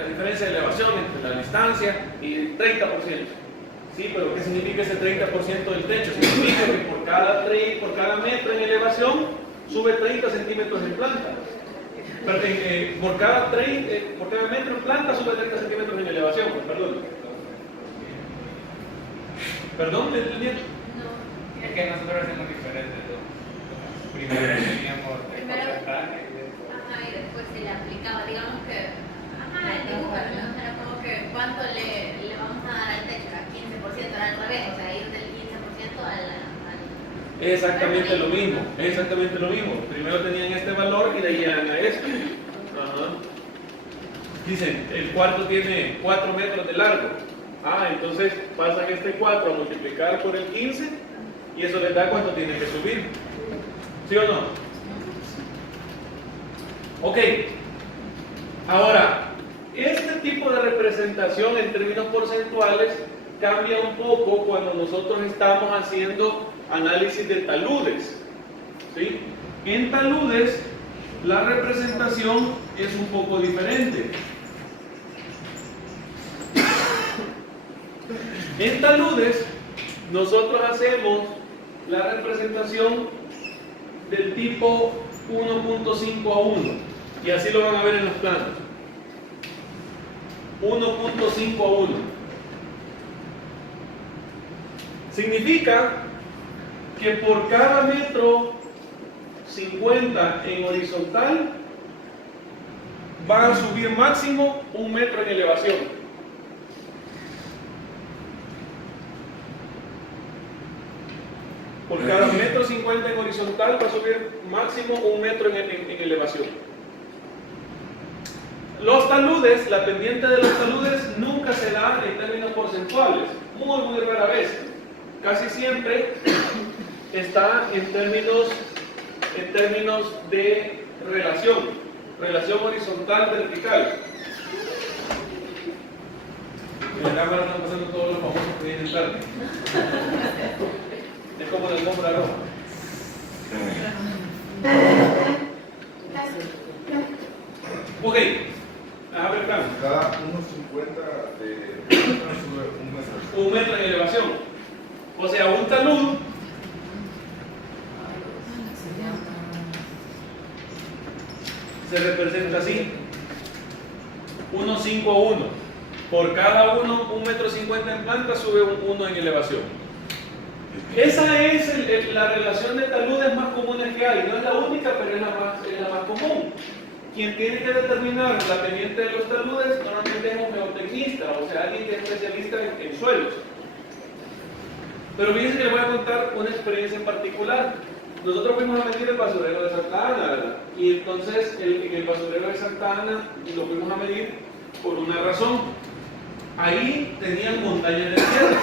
La diferencia de elevación entre la distancia y el 30%. Sí, pero ¿qué significa ese 30% del techo? Significa que por cada metro en elevación sube 30 centímetros en planta. Por cada metro en planta sube 30 centímetros en elevación. ¿Perdón? ¿Me entendieron? No. Es que nosotros hacemos diferente. Primero teníamos el porcentaje. Ajá, y después se le aplicaba, digamos que... Ajá, el dibujo, ¿no? Era como que cuánto le vamos a dar al techo, a 15%, era al revés, o sea, ir del 15% al... Exactamente lo mismo, exactamente lo mismo. Primero tenían este valor y de ahí llegan a esto. Ajá. Dicen, el cuarto tiene 4 metros de largo. Entonces pasan este 4 a multiplicar por el 15 y eso les da cuánto tienen que subir. ¿Sí o no? Ok. Ahora, este tipo de representación en términos porcentuales cambia un poco cuando nosotros estamos haciendo análisis de taludes. ¿Sí? En taludes, la representación es un poco diferente. En taludes, nosotros hacemos la representación del tipo 1.5 a 1 y así lo van a ver en los planos. 1.5 a 1 significa que por cada metro 50 en horizontal va a subir máximo 1 metro en elevación. Por cada metro 50 en horizontal va a subir máximo 1 metro en elevación. Los taludes, la pendiente de los taludes nunca se da en términos porcentuales, muy rara vez. Casi siempre está en términos de relación horizontal-vertical. En la cámara están pasando todos los famosos que vienen tarde. Es como la alfombra roja. Ok. A ver, Carlos. Cada 1.50 de sube 1 metro. 1 metro en elevación. O sea, un talud se representa así. 1.5 a 1. Por cada 1 metro 50 en planta sube 1 en elevación. Esa es la relación de taludes más comunes que hay. No es la única, pero es la más común. Quien tiene que determinar la pendiente de los taludes normalmente es un geotecnista, o sea, alguien que es especialista en suelos. Pero fíjense que les voy a contar una experiencia en particular. Nosotros fuimos a medir el basurero de Santa Ana, ¿verdad? Y entonces en el basurero de Santa Ana lo fuimos a medir por una razón. Ahí tenían montañas de tierra,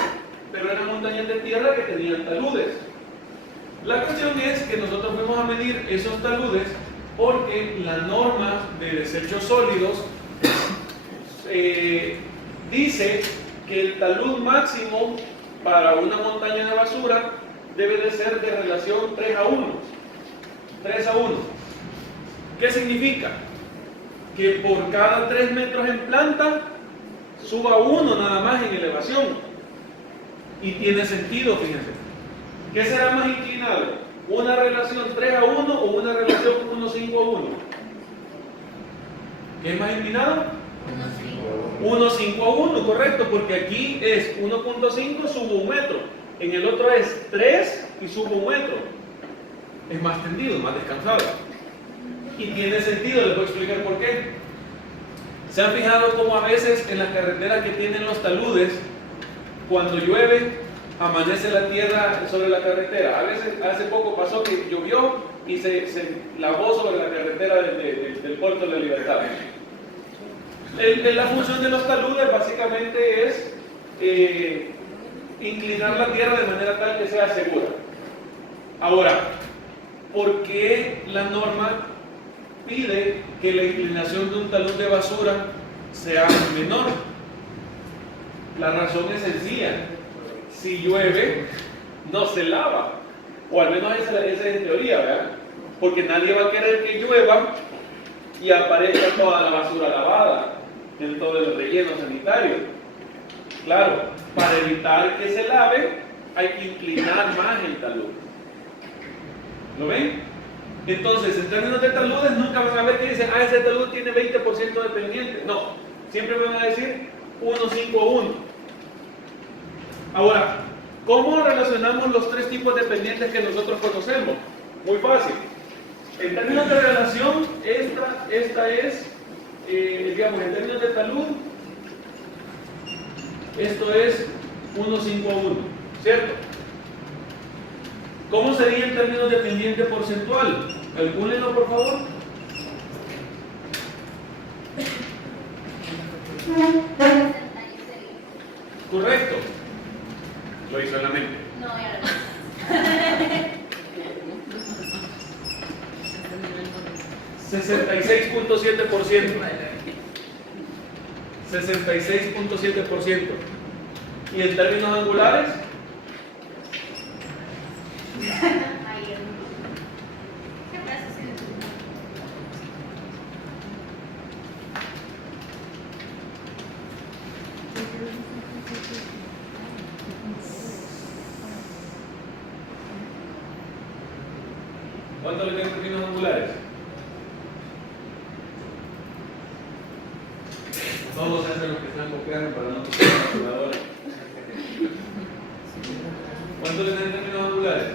pero eran montañas de tierra que tenían taludes. La cuestión es que nosotros fuimos a medir esos taludes porque la norma de desechos sólidos dice que el talud máximo para una montaña de basura debe de ser de relación 3 a 1. 3 a 1. ¿Qué significa? Que por cada 3 metros en planta suba 1 nada más en elevación. Y tiene sentido, fíjense. ¿Qué será más inclinado? ¿Una relación 3 a 1 o una relación 1.5 a 1? ¿Qué es más inclinado? 1.5 a 1, correcto, porque aquí es 1.5 subo 1 metro. En el otro es 3 y subo 1 metro. Es más tendido, más descansado. Y tiene sentido, les voy a explicar por qué. ¿Se han fijado cómo a veces en las carreteras que tienen los taludes, cuando llueve, amanece la tierra sobre la carretera? A veces, hace poco pasó que llovió y se lavó sobre la carretera del puerto de la Libertad. La función de los taludes básicamente es inclinar la tierra de manera tal que sea segura. Ahora, ¿por qué la norma pide que la inclinación de un talud de basura sea menor? La razón es sencilla. Si llueve, no se lava. O al menos esa es en teoría, ¿verdad? Porque nadie va a querer que llueva y aparezca toda la basura lavada. en todo el relleno sanitario. Claro, para evitar que se lave, hay que inclinar más el talud. ¿Lo ven? Entonces, en términos de taludes, nunca van a ver que dicen, ese talud tiene 20% de pendiente. No, siempre van a decir 1,5,1. Ahora, ¿cómo relacionamos los tres tipos de pendientes que nosotros conocemos? Muy fácil. En términos de relación, esta es, digamos, en términos de talud, esto es 1,5,1, ¿cierto? ¿Cómo sería en términos de pendiente porcentual? Calcúlenlo, por favor. Correcto. Lo hizo en la mente. No, ya lo 66.7%. 66.7%. ¿Y en términos angulares? Ahí ¿qué pasa si ¿Cuánto le quedan en términos angulares? Todos hacen lo que están copiando para no tocar la calculadora. ¿Cuánto le quedan en términos angulares? Es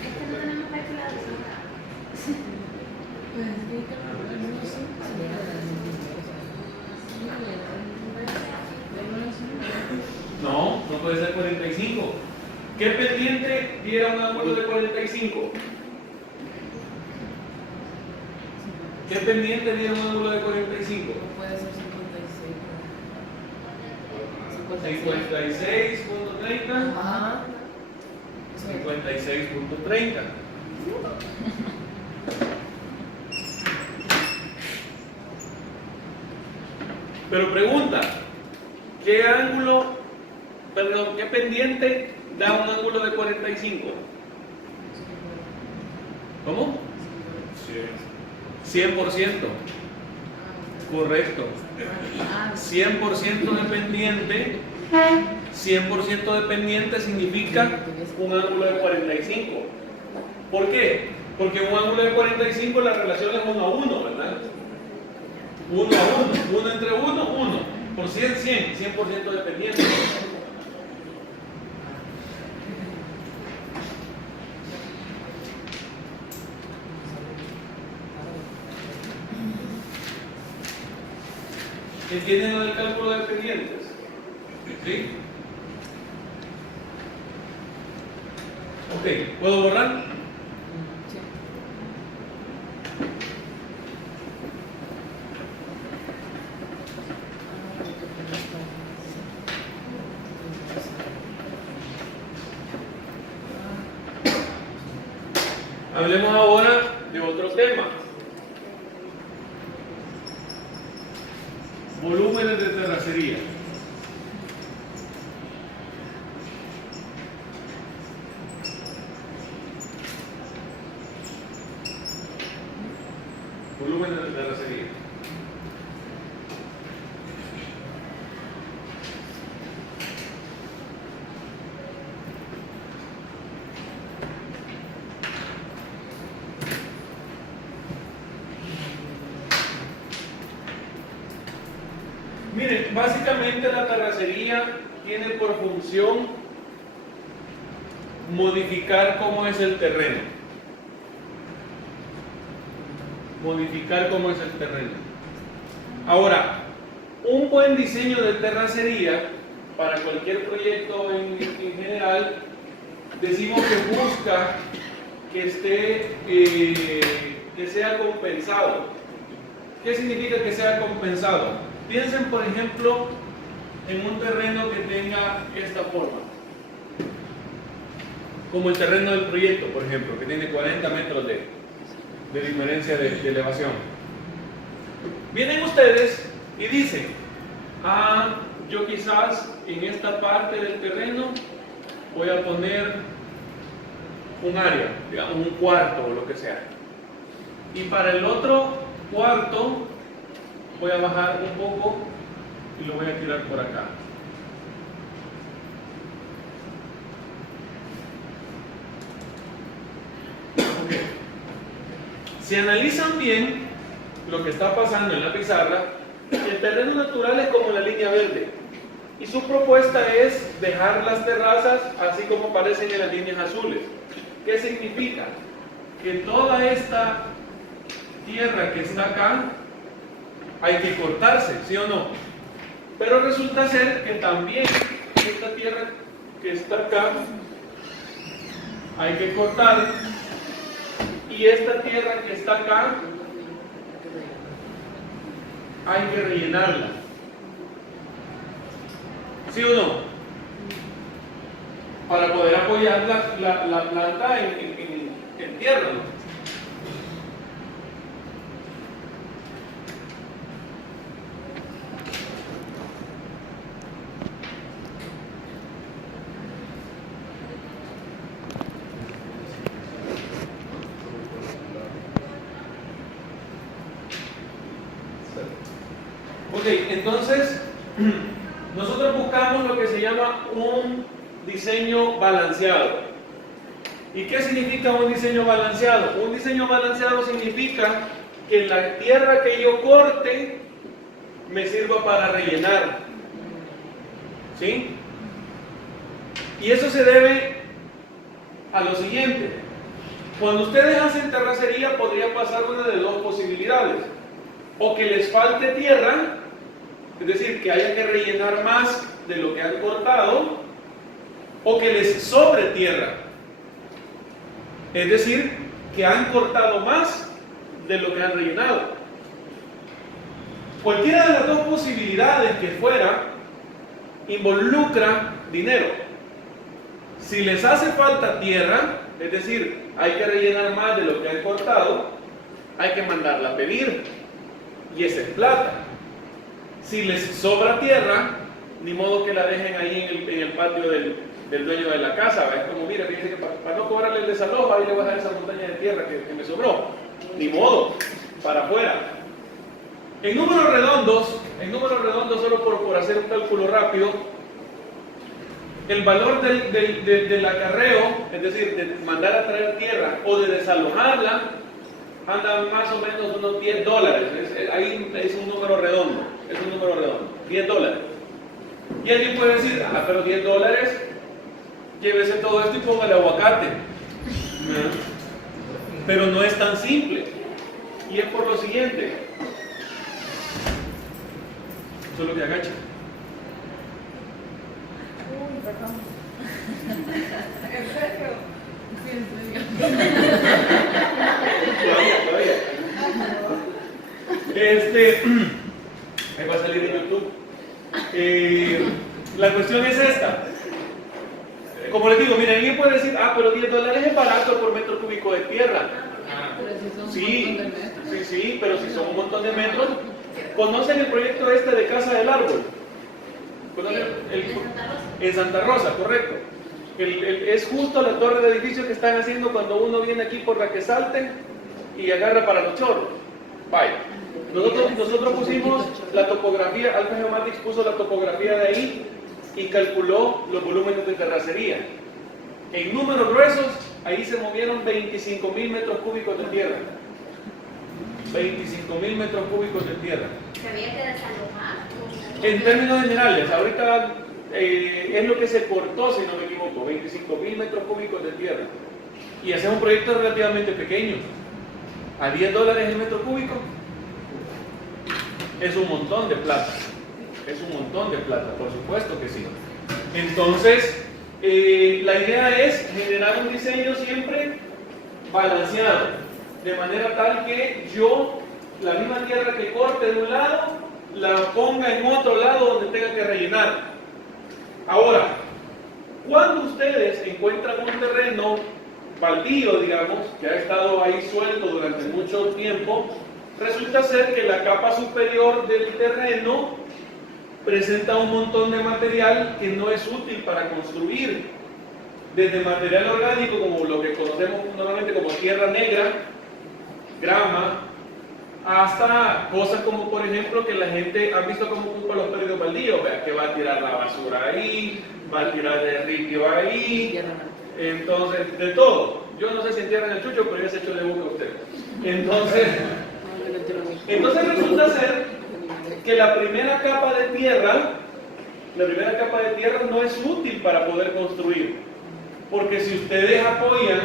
que no tenemos calculadora. No, no puede ser 45. ¿Qué pendiente diera un ángulo de 45? ¿Qué pendiente diera un ángulo de 45? Puede ser 56.30. Ajá. 56.30. Pero pregunta, ¿qué ángulo, perdón, qué pendiente da un ángulo de 45? ¿Cómo? 100%. Correcto. 100% de pendiente. 100% de pendiente significa un ángulo de 45. ¿Por qué? Porque un ángulo de 45 la relación es 1 a 1, ¿verdad? 1 a 1, 1 entre 1, 1. Por 100, 100, 100% de pendiente. ¿Entienden lo del cálculo de pendientes? ¿Sí? Ok, ¿puedo borrar? Hablemos ahora de otro tema. Volúmenes de terracería. Volúmenes de terracería. Miren, básicamente la terracería tiene por función modificar cómo es el terreno. Modificar cómo es el terreno. Ahora, un buen diseño de terracería para cualquier proyecto en general, decimos que busca que esté, que sea compensado. ¿Qué significa que sea compensado? Piensen, por ejemplo, en un terreno que tenga esta forma. Como el terreno del proyecto, por ejemplo, que tiene 40 metros de diferencia de elevación. Vienen ustedes y dicen, yo quizás en esta parte del terreno voy a poner un área, digamos un cuarto o lo que sea. Y para el otro cuarto voy a bajar un poco y lo voy a tirar por acá. Ok. Si analizan bien lo que está pasando en la pizarra, el terreno natural es como la línea verde. Y su propuesta es dejar las terrazas así como aparecen en las líneas azules. ¿Qué significa? Que toda esta tierra que está acá hay que cortarse, ¿sí o no? Pero resulta ser que también esta tierra que está acá hay que cortar, y esta tierra que está acá hay que rellenarla, ¿sí o no? Para poder apoyar la planta en tierra, ¿no? Ok, entonces nosotros buscamos lo que se llama un diseño balanceado. ¿Y qué significa un diseño balanceado? Un diseño balanceado significa que la tierra que yo corte me sirva para rellenar, ¿sí? Y eso se debe a lo siguiente: cuando ustedes hacen terracería podría pasar una de dos posibilidades: o que les falte tierra, es decir, que haya que rellenar más de lo que han cortado, o que les sobre tierra, es decir, que han cortado más de lo que han rellenado. Cualquiera de las dos posibilidades que fuera involucra dinero. Si les hace falta tierra, es decir, hay que rellenar más de lo que han cortado, hay que mandarla a pedir, y esa es plata. Si les sobra tierra, ni modo que la dejen ahí en el patio del dueño de la casa. Es como, mira, fíjense que para no cobrarle el desalojo, ahí le voy a dejar esa montaña de tierra que me sobró. Ni modo, para afuera. En números redondos, solo por hacer un cálculo rápido, el valor del acarreo, es decir, de mandar a traer tierra o de desalojarla, anda más o menos unos $10. Ahí es un número redondo, $10. Y alguien puede decir, pero $10, llévese todo esto y póngale aguacate. Pero no es tan simple. Y es por lo siguiente. Solo que agacha. Uy, perdón. ¿En serio? Sí, en serio. Todavía. Me va a salir en YouTube. La cuestión es esta. Como les digo, miren, alguien puede decir, pero $10 es barato por metro cúbico de tierra. Sí, pero si son un montón de metros. ¿Conocen el proyecto de Casa del Árbol? ¿Conocen en Santa Rosa, correcto? Es justo la torre de edificios que están haciendo cuando uno viene aquí por la que salten y agarra para los chorros. Vaya. Nosotros pusimos la topografía, Alfa Geomatics puso la topografía de ahí y calculó los volúmenes de terracería. En números gruesos, ahí se movieron 25.000 metros cúbicos de tierra. 25.000 metros cúbicos de tierra. ¿Se había que desalojar? En términos generales, ahorita es lo que se cortó, si no me equivoco, 25.000 metros cúbicos de tierra. Y ese es un proyecto relativamente pequeño. A $10 el metro cúbico es un montón de plata. Por supuesto que sí. Entonces, la idea es generar un diseño siempre balanceado, de manera tal que yo, la misma tierra que corte de un lado, la ponga en otro lado donde tenga que rellenar. Ahora, cuando ustedes encuentran un terreno baldío, digamos, que ha estado ahí suelto durante mucho tiempo, resulta ser que la capa superior del terreno presenta un montón de material que no es útil para construir, desde material orgánico como lo que conocemos normalmente como tierra negra, grama, hasta cosas como, por ejemplo, que la gente ha visto cómo ocupa los predios baldíos, vea, que va a tirar la basura ahí, va a tirar el ripio ahí, entonces, de todo. Yo no sé si entierran el chucho, pero ya se echó de boca a usted. Entonces resulta ser que la primera capa de tierra no es útil para poder construir, porque si ustedes apoyan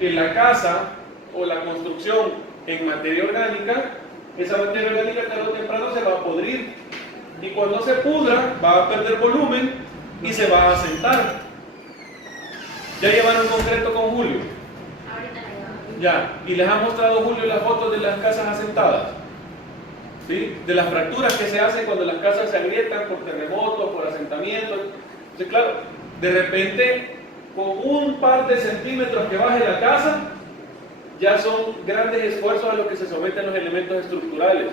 en la casa o la construcción en materia orgánica, esa materia orgánica tarde o temprano se va a podrir, y cuando se pudra va a perder volumen y se va a asentar. ¿Ya llevaron concreto con Julio? Ahorita la llevamos. Ya, y les ha mostrado Julio las fotos de las casas asentadas, ¿sí? De las fracturas que se hacen cuando las casas se agrietan por terremotos, por asentamientos. Entonces, claro, de repente, con un par de centímetros que baje la casa, ya son grandes esfuerzos a los que se someten los elementos estructurales.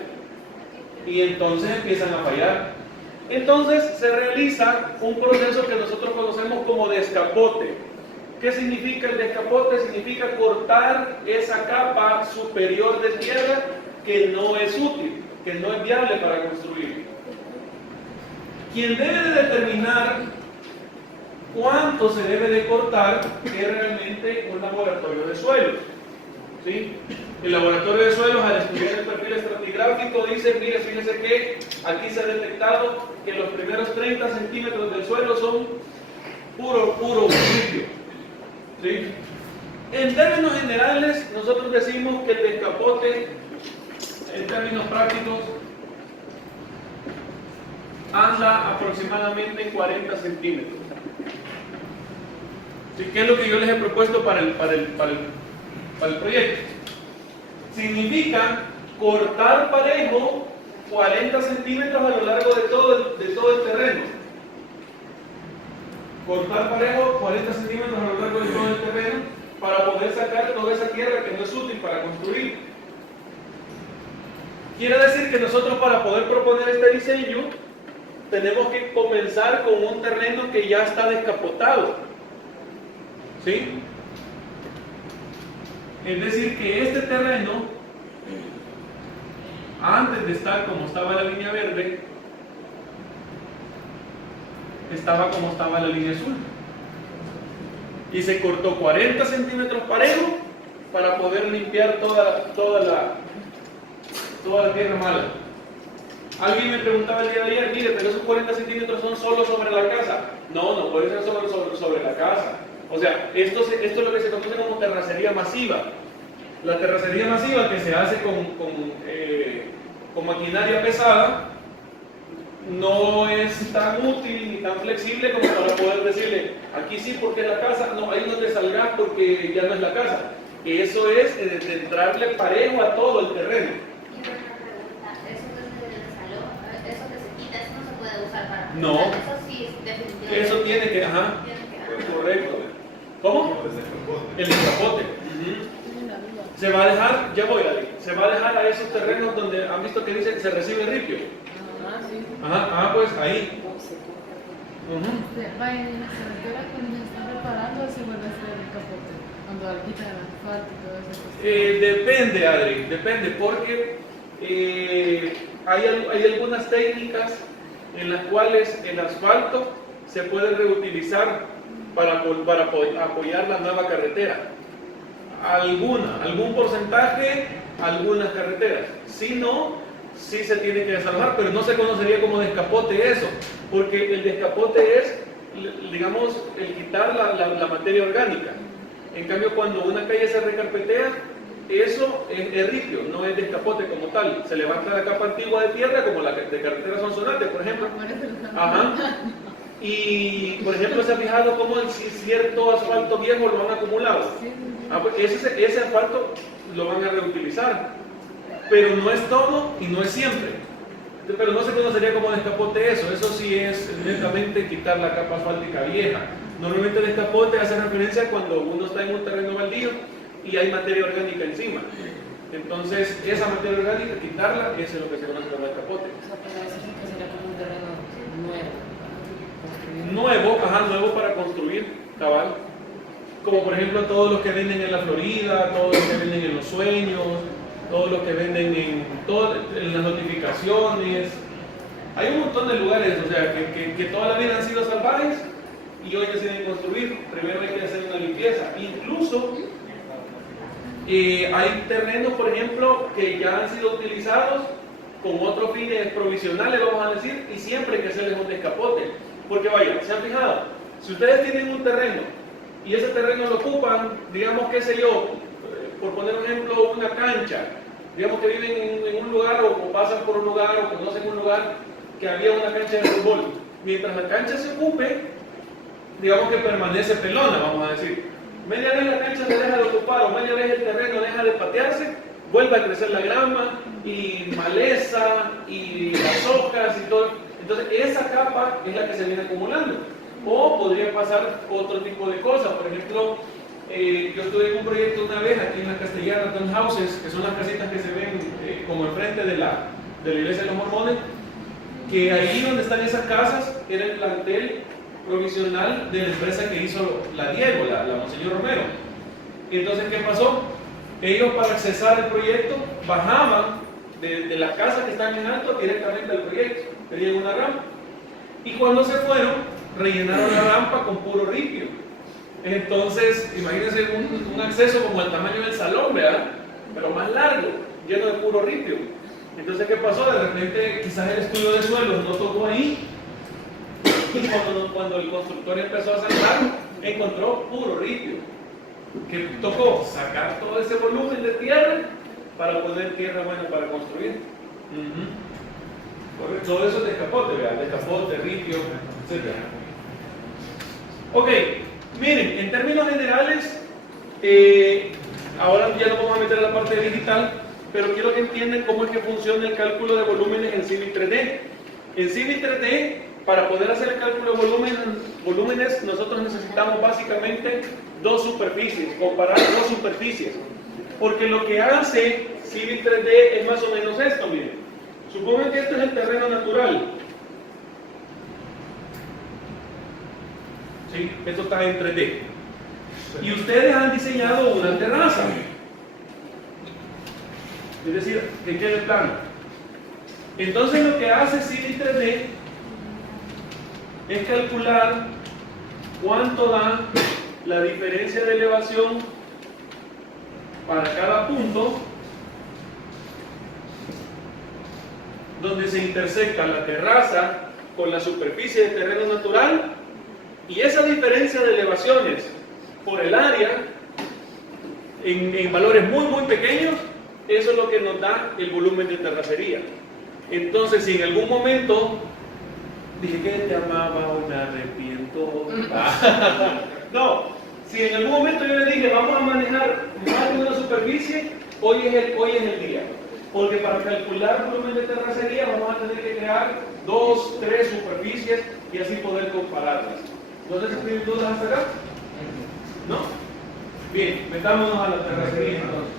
Y entonces empiezan a fallar. Entonces se realiza un proceso que nosotros conocemos como descapote. ¿Qué significa el descapote? Significa cortar esa capa superior de tierra que no es útil, que no es viable para construir. Quien debe de determinar cuánto se debe de cortar es realmente un laboratorio de suelos. ¿Sí? El laboratorio de suelos, al estudiar el perfil estratigráfico, dice, mire, fíjese que aquí se ha detectado que los primeros 30 centímetros del suelo son puro sitio. ¿Sí? En términos generales, nosotros decimos que el descapote, en términos prácticos, anda aproximadamente en 40 centímetros. ¿Sí? ¿Qué es lo que yo les he propuesto para el proyecto? Significa cortar parejo 40 centímetros a lo largo de todo el terreno. Cortar parejo 40 centímetros a lo largo de todo el terreno para poder sacar toda esa tierra que no es útil para construir. Quiere decir que nosotros, para poder proponer este diseño, tenemos que comenzar con un terreno que ya está descapotado. ¿Sí? Es decir, que este terreno, antes de estar como estaba la línea verde, estaba como estaba la línea azul. Y se cortó 40 centímetros parejo para poder limpiar toda la tierra mala. Alguien me preguntaba el día de ayer, mire, pero esos 40 centímetros son solo sobre la casa. No puede ser sobre la casa. O sea, esto es lo que se conoce como terracería masiva. La terracería masiva, que se hace con maquinaria pesada, no es tan útil ni tan flexible como para poder decirle, aquí sí porque es la casa, no, ahí no te salgas porque ya no es la casa. Eso es de entrarle parejo a todo el terreno. Y una pregunta, eso que se saló, eso que se quita, eso no se puede usar para... No. O sea, eso sí, definitivamente. Eso tiene que, ajá, correcto. ¿Cómo? El descapote. Se va a dejar, ya voy a ir, se va a dejar a esos terrenos donde han visto que dice que se recibe ripio. Ajá, pues ahí. Vaya, en la cementera cuando se está preparando se vuelve a hacer el capote, cuando quitan el asfalto y todo eso. Depende, Adri, depende, porque hay algunas técnicas en las cuales el asfalto se puede reutilizar para apoyar la nueva carretera. Algún porcentaje, algunas carreteras. Si no, sí se tiene que desalojar, pero no se conocería como descapote eso, porque el descapote es, digamos, el quitar la materia orgánica. En cambio, cuando una calle se recarpetea, eso es ripio, no es descapote como tal. Se levanta la capa antigua de tierra, como la de carretera Sonsonate, por ejemplo. Ajá. Y, por ejemplo, se ha fijado cómo cierto asfalto viejo lo han acumulado. Pues ese asfalto lo van a reutilizar, pero no es todo y no es siempre. Pero no se conocería como descapote eso. Eso sí es netamente quitar la capa asfáltica vieja. Normalmente el descapote hace referencia cuando uno está en un terreno baldío y hay materia orgánica encima. Entonces, esa materia orgánica, quitarla, eso es lo que se conoce como descapote. O sea, para eso sí que sería como un terreno nuevo. Nuevo para construir, cabal. Como por ejemplo todos los que venden en la Florida, todos los que venden en Los Sueños, todos los que venden en las notificaciones. Hay un montón de lugares, o sea, que toda la vida han sido salvajes y hoy deciden construir. Primero hay que hacer una limpieza. Incluso hay terrenos, por ejemplo, que ya han sido utilizados con otros fines provisionales, vamos a decir, y siempre hay que hacerles un descapote. Porque vaya, ¿se han fijado? Si ustedes tienen un terreno y ese terreno lo ocupan, digamos, qué sé yo, por poner un ejemplo, una cancha, digamos que viven en un lugar o pasan por un lugar o conocen un lugar que había una cancha de fútbol. Mientras la cancha se ocupe, digamos que permanece pelona, vamos a decir. Media vez la cancha se deja de ocupar o media vez el terreno deja de patearse, vuelve a crecer la grama y maleza y las hojas y todo. Entonces esa capa es la que se viene acumulando. O podría pasar otro tipo de cosas. Por ejemplo, yo estuve en un proyecto una vez aquí en la Castellana, townhouses, que son las casitas que se ven como enfrente de la iglesia de los mormones, que ahí donde están esas casas era el plantel provisional de la empresa que hizo la Diego, la Monseñor Romero. Y entonces, ¿qué pasó? Ellos, para accesar el proyecto, bajaban de las casas que están en alto directamente al proyecto, tenían una rampa. Y cuando se fueron, rellenaron la rampa con puro ripio. Entonces, imagínense un acceso como el tamaño del salón, ¿verdad? Pero más largo, lleno de puro ripio. Entonces, ¿qué pasó? De repente, quizás el estudio de suelos no tocó ahí. Y cuando el constructor empezó a saltar, encontró puro ripio. Que tocó sacar todo ese volumen de tierra para poner tierra buena para construir. Todo eso es descapote, ¿verdad? Descapote, ripio, etc. Ok, miren, en términos generales, ahora ya nos vamos a meter a la parte digital, pero quiero que entiendan cómo es que funciona el cálculo de volúmenes en Civil 3D. En Civil 3D, para poder hacer el cálculo de volúmenes, nosotros necesitamos básicamente dos superficies, comparar dos superficies. Porque lo que hace Civil 3D es más o menos esto, miren. Supongan que este es el terreno natural. ¿Sí? Esto está en 3D. Y ustedes han diseñado una terraza. Es decir, que quede plano. Entonces lo que hace Civil 3D es calcular cuánto da la diferencia de elevación para cada punto donde se intersecta la terraza con la superficie de terreno natural, y esa diferencia de elevaciones por el área en valores muy pequeños, eso es lo que nos da el volumen de terracería. Entonces, si en algún momento dije que te amaba, hoy me arrepiento. No, si en algún momento yo le dije vamos a manejar más de una superficie, hoy es el día. Porque para calcular volumen de terracería vamos a tener que crear 2, 3 superficies y así poder compararlas. ¿No sé si tienen dudas hasta acá? ¿No? Bien, metámonos a la terracería entonces.